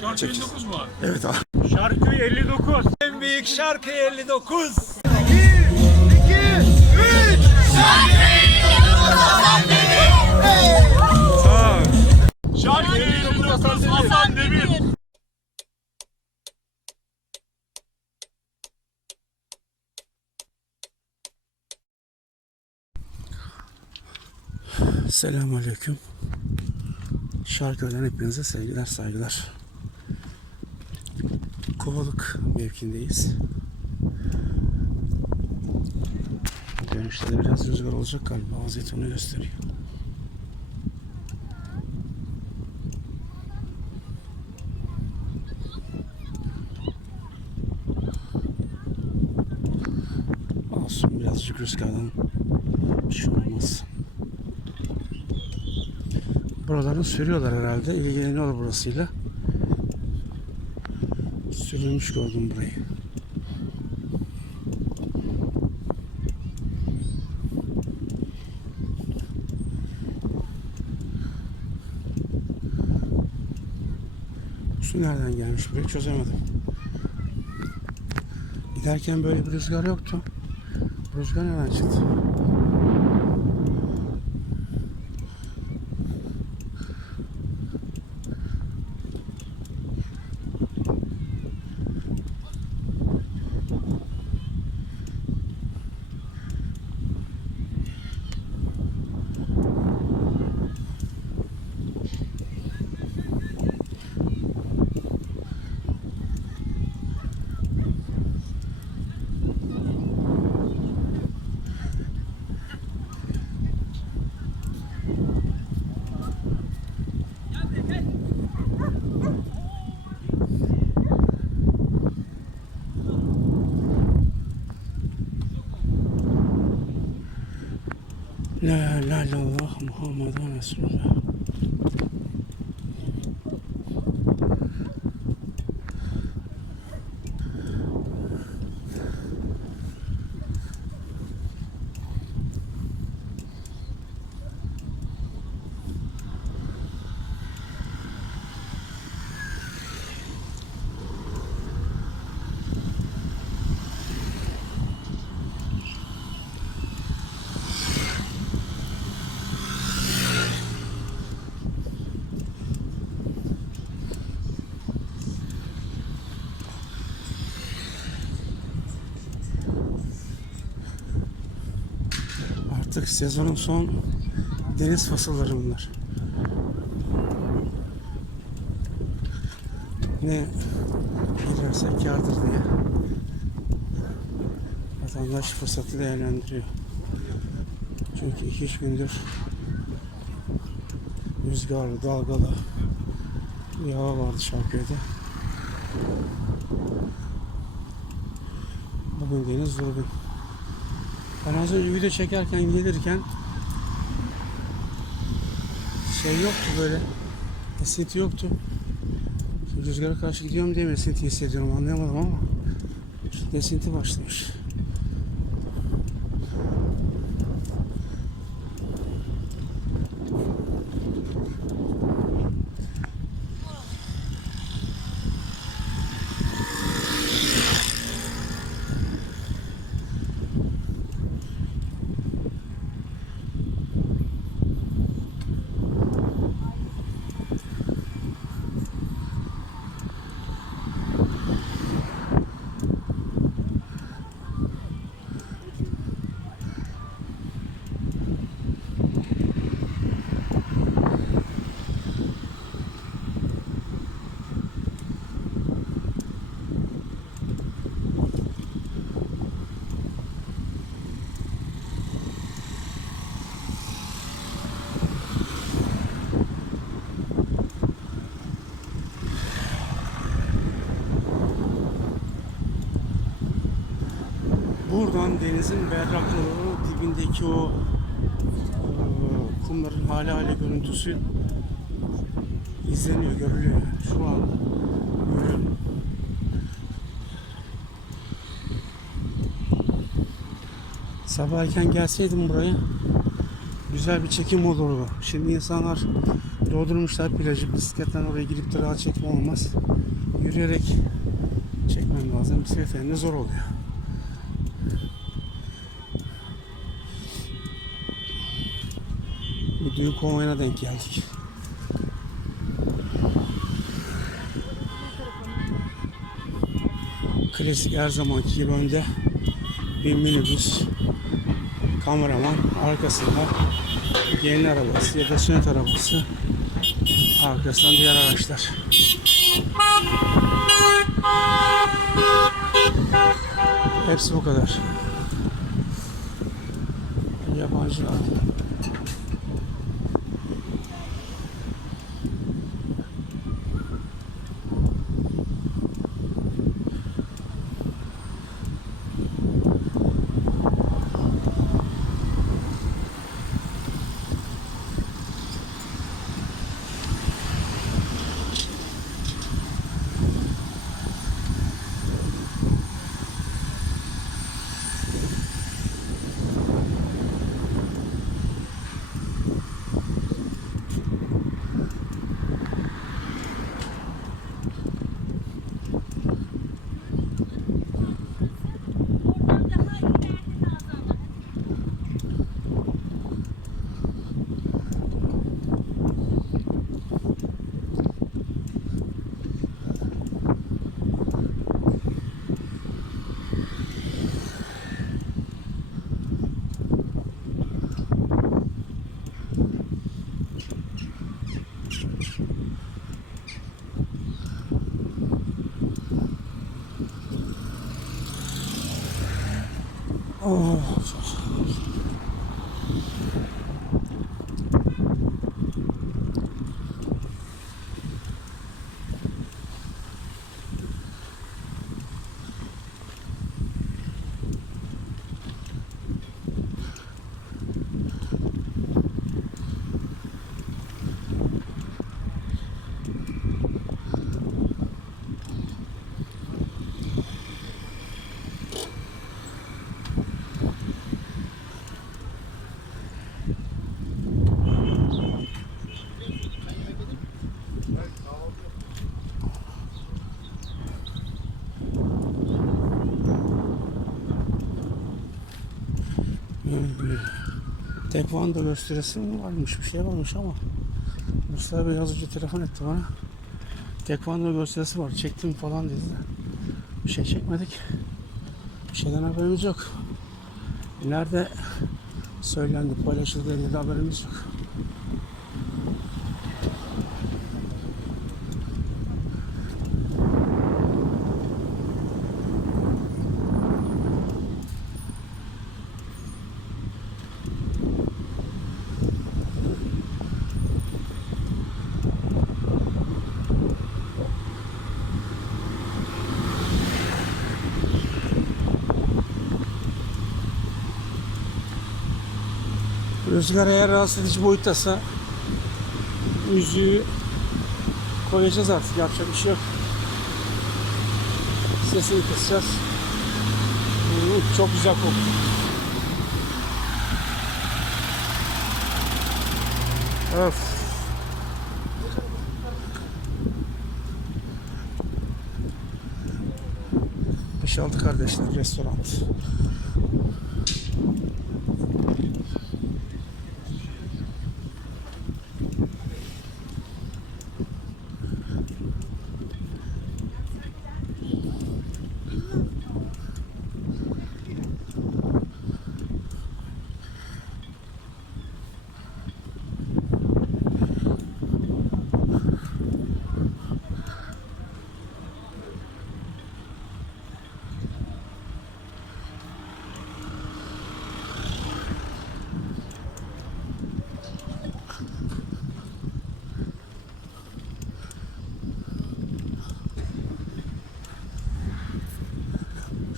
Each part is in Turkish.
Şarkı 59 mu? Evet abi. Şarkı 59. En büyük şarkı 59. Şarkı 59 Hasan Demir. Selamun Aleyküm. Şarköy'den hepinize sevgiler saygılar. Kovalık mevkindeyiz. Dönüşte de biraz rüzgar olacak galiba. Vaziyet onu gösteriyor. Olsun birazcık rüzgardan bir şey olmaz. Buraları sürüyorlar herhalde. İlgileniyorlar burasıyla. Sürülmüş gördüm burayı. Su nereden gelmiş buraya çözemedim. Giderken böyle bir rüzgar yoktu. Rüzgar nereden çıktı? La la la Allah Muhammeden Resulullah. Artık sezonun son deniz fasılları bunlar. Ne girersek kârdır diye vatandaş fırsatı değerlendiriyor. Çünkü iki üç gündür rüzgarlı, dalgalı bir hava vardı Şarköy'de. Bugün deniz durgun. Ben az önce video çekerken gelirken şey yoktu böyle esinti yoktu. Rüzgara karşı gidiyorum diye mi esinti hissediyorum anlayamadım ama esinti başlamış. Buradan denizin berraklığı, dibindeki o kumların hali hali görüntüsü izleniyor, görülüyor. Şu anda görüyorum. Sabah erken gelseydim buraya güzel bir çekim olurdu. Şimdi insanlar Doldurmuşlar plajı. Bisikletten oraya girip de rahat çekme olmaz. Yürüyerek çekmem lazım. Bisikletle de zor oluyor. Bir düğün konvoyuna denk geldik. Klasik her zamanki gibi önde bir minibüs, kameraman arkasında gelin arabası ya da sünnet arabası arkasından diğer araçlar. Hepsi bu kadar. Yabancılar. Oh. Tekvando gösterisi varmış bir şey varmış ama Mustafa Bey az önce telefon etti bana. Tekvando gösterisi var çektim falan dedi de bir şey çekmedik. Bir şeyden haberimiz yok. Nerede söylendi paylaşıldı diye de haberimiz yok. Rüzgar eğer rahatsız edici boyuttaysa müziği koyacağız artık yapacak bir şey yok. Sesini kısacağız. Çok güzel koktu. Öf. Beş altı kardeşler restoran.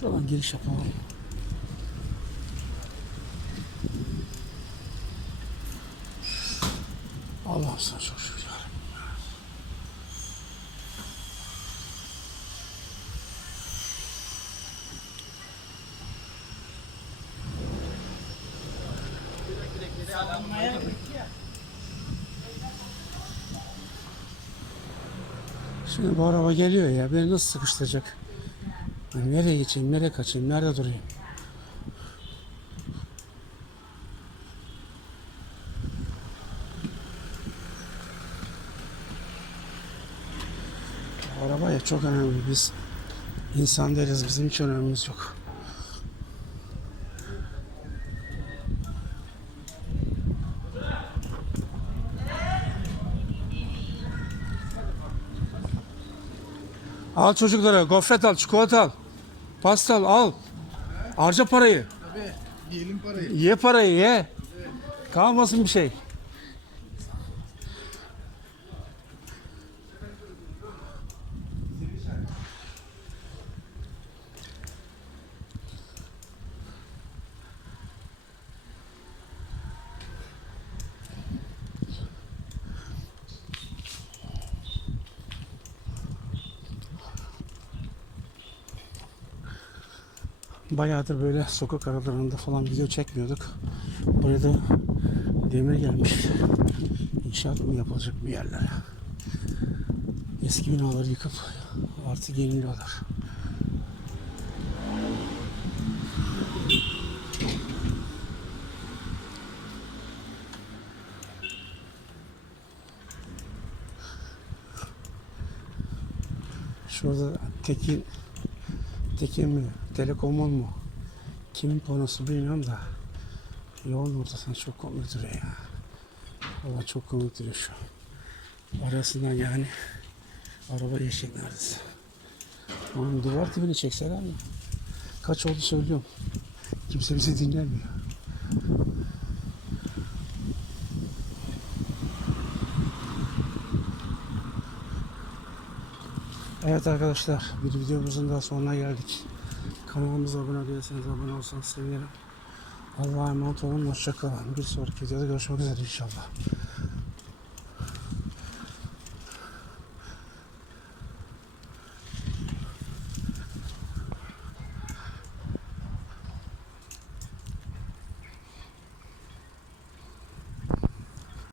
Şuradan giriş yapalım. Allah'ım sana çok şükür. Şimdi bu araba geliyor ya beni nasıl sıkıştıracak? Nereye geçeyim, nereye kaçayım, nerede durayım? Araba ya çok önemli. Biz insan deriz, bizim hiç önemimiz yok. Al çocuklara gofret al, çikolata al. Pasta al, al. Harca parayı. Tabii. Yiyelim parayı. Ye parayı ye. Kalmasın bir şey. Bayağıdır böyle sokak aralarında falan video çekmiyorduk. Buraya da demir gelmiş. İnşaat mı yapılacak bir yerlere. Eski binaları yıkıp artık yeniliyorlar. Şurada Tekin Tekin mi? Telekom'un mu? Kimin panosu bilmiyorum da. Yolun ortasında çok komik duruyor ya. Valla çok komik duruyor şu. Arasından yani araba geçecek neredeyse. Oğlum duvar dibini çekseler mi? Kaç oldu söylüyorum. Kimse bizi dinlemiyor. Evet arkadaşlar bir videomuzun daha sonuna geldik. Kanalımıza abone değilseniz abone olsanız sevinirim. Allah'a emanet olun. Hoşçakalın. Bir sonraki videoda görüşmek üzere inşallah.